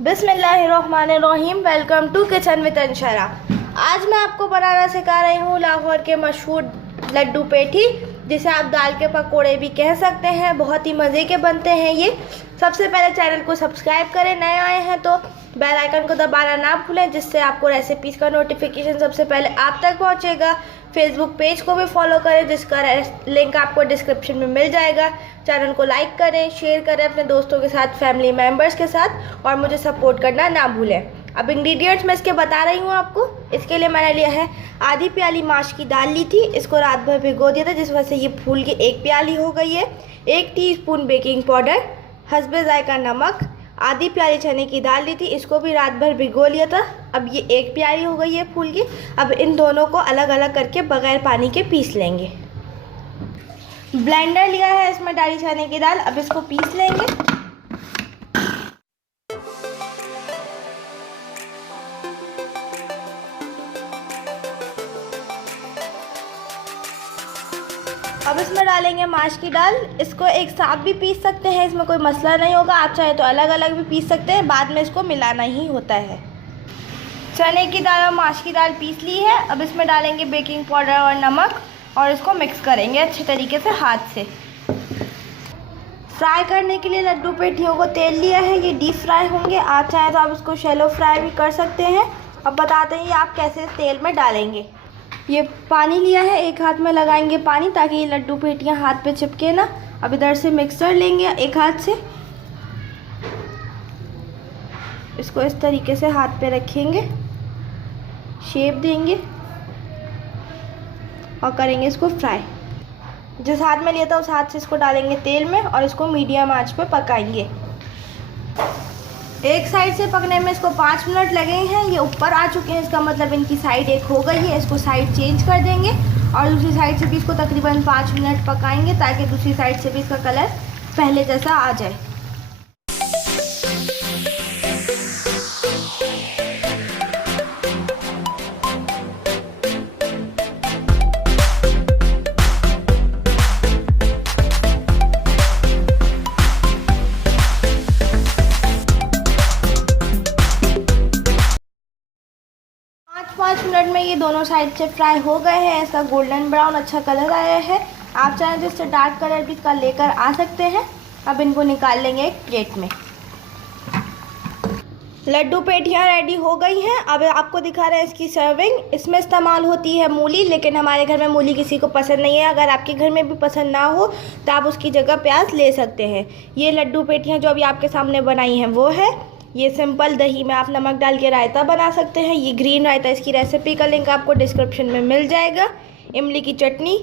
बिस्मिल्लाहिर्रहमानिर्रहीम। Welcome to kitchen with Anshara. आज मैं आपको बनाना सिखा रही हूँ लाहौर के मशहूर लड्डू पेठी, जिसे आप दाल के पकोड़े भी कह सकते हैं। बहुत ही मज़े के बनते हैं ये। सबसे पहले चैनल को सब्सक्राइब करें, नए आए हैं तो बेल आइकन को दबाना ना भूलें, जिससे आपको रेसिपीज़ का नोटिफिकेशन सबसे पहले आप तक पहुँचेगा। फेसबुक पेज को भी फॉलो करें, जिसका लिंक आपको डिस्क्रिप्शन में मिल जाएगा। चैनल को लाइक करें, शेयर करें अपने दोस्तों के साथ, फैमिली मेम्बर्स के साथ, और मुझे सपोर्ट करना ना भूलें। अब इंग्रेडिएंट्स मैं इसके बता रही हूँ आपको। इसके लिए मैंने लिया है आधी प्याली माश की दाल ली थी, इसको रात भर भिगो दिया था, जिस वजह से ये फूल के 1 प्याली हो गई है। 1 टीस्पून बेकिंग पाउडर, हस्बे जायका नमक, आधी प्याली चने की दाल ली थी, इसको भी रात भर भिगो लिया था। अब ये 1 प्याली हो गई है फूल की। अब इन दोनों को अलग अलग करके बगैर पानी के पीस लेंगे। ब्लेंडर लिया है, इसमें डाली चने की दाल। अब इसको पीस लेंगे। अब इसमें डालेंगे माश की दाल। इसको एक साथ भी पीस सकते हैं, इसमें कोई मसला नहीं होगा। आप चाहे तो अलग अलग भी पीस सकते हैं, बाद में इसको मिलाना ही होता है। चने की दाल और माश की दाल पीस ली है। अब इसमें डालेंगे बेकिंग पाउडर और नमक और इसको मिक्स करेंगे अच्छे तरीके से हाथ से। फ्राई करने के लिए लड्डू पेठियों को तेल लिया है, ये डीप फ्राई होंगे। आप चाहें तो आप इसको शैलो फ्राई भी कर सकते हैं। अब बताते हैं आप कैसे तेल में डालेंगे। ये पानी लिया है, एक हाथ में लगाएंगे पानी, ताकि ये लड्डू पेटियाँ हाथ पे चिपके ना। अब इधर से मिक्सर लेंगे एक हाथ से, इसको इस तरीके से हाथ पे रखेंगे, शेप देंगे और करेंगे इसको फ्राई। जिस हाथ में लिया था उस हाथ से इसको डालेंगे तेल में और इसको मीडियम आंच पे पकाएंगे। एक साइड से पकने में इसको 5 मिनट लगे हैं। ये ऊपर आ चुके हैं, इसका मतलब इनकी साइड एक हो गई है। इसको साइड चेंज कर देंगे और दूसरी साइड से भी इसको तकरीबन 5 मिनट पकाएंगे, ताकि दूसरी साइड से भी इसका कलर पहले जैसा आ जाए। पाँच मिनट में ये दोनों साइड से फ्राई हो गए हैं। इसका गोल्डन ब्राउन अच्छा कलर आया है। आप चाहें तो इससे डार्क कलर भी इसका लेकर आ सकते हैं। अब इनको निकाल लेंगे एक प्लेट में। लड्डू पेठियाँ रेडी हो गई हैं। अब आपको दिखा रहे हैं इसकी सर्विंग। इसमें इस्तेमाल होती है मूली, लेकिन हमारे घर में मूली किसी को पसंद नहीं है। अगर आपके घर में भी पसंद ना हो तो आप उसकी जगह प्याज ले सकते हैं। ये लड्डू पेठियाँ जो अभी आपके सामने बनाई हैं वो है। ये सिंपल दही में आप नमक डाल के रायता बना सकते हैं। ये ग्रीन रायता, इसकी रेसिपी का लिंक आपको डिस्क्रिप्शन में मिल जाएगा। इमली की चटनी,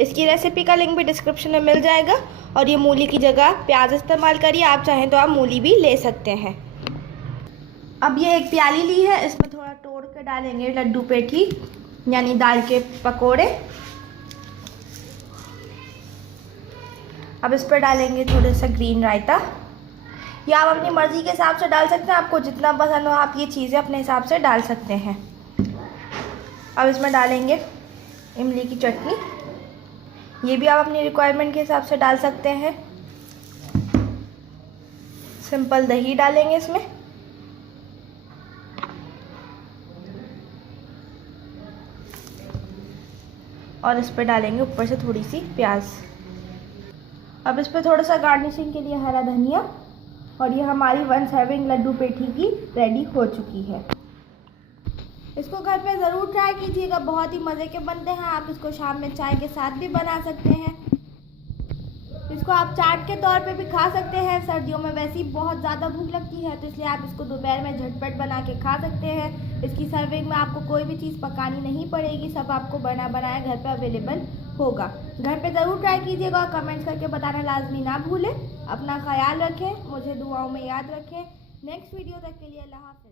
इसकी रेसिपी का लिंक भी डिस्क्रिप्शन में मिल जाएगा। और ये मूली की जगह प्याज इस्तेमाल करिए, आप चाहें तो आप मूली भी ले सकते हैं। अब ये 1 प्याली ली है, इसमें थोड़ा तोड़ के डालेंगे लड्डू पेठी यानी दाल के पकोड़े। अब इस पर डालेंगे थोड़ा सा ग्रीन रायता। या आप अपनी मर्ज़ी के हिसाब से डाल सकते हैं, आपको जितना पसंद हो आप ये चीज़ें अपने हिसाब से डाल सकते हैं। अब इसमें डालेंगे इमली की चटनी, ये भी आप अपनी रिक्वायरमेंट के हिसाब से डाल सकते हैं। सिंपल दही डालेंगे इसमें। और इस पर डालेंगे ऊपर से थोड़ी सी प्याज। अब इस पर थोड़ा सा गार्निशिंग के लिए हरा धनिया। और ये हमारी 1 सर्विंग लड्डू पेठी की रेडी हो चुकी है। इसको घर पे ज़रूर ट्राई कीजिएगा, बहुत ही मज़े के बनते हैं। आप इसको शाम में चाय के साथ भी बना सकते हैं। इसको आप चाट के तौर पे भी खा सकते हैं। सर्दियों में वैसे ही बहुत ज़्यादा भूख लगती है, तो इसलिए आप इसको दोपहर में झटपट बना के खा सकते हैं। इसकी सर्विंग में आपको कोई भी चीज़ पकानी नहीं पड़ेगी, सब आपको बना बनाया घर पे अवेलेबल होगा। घर पे ज़रूर ट्राई कीजिएगा और कमेंट्स करके बताना लाजमी ना भूलें। अपना ख्याल रखें, मुझे दुआओं में याद रखें। नेक्स्ट वीडियो तक के लिए अल्लाह हाफ़िज़।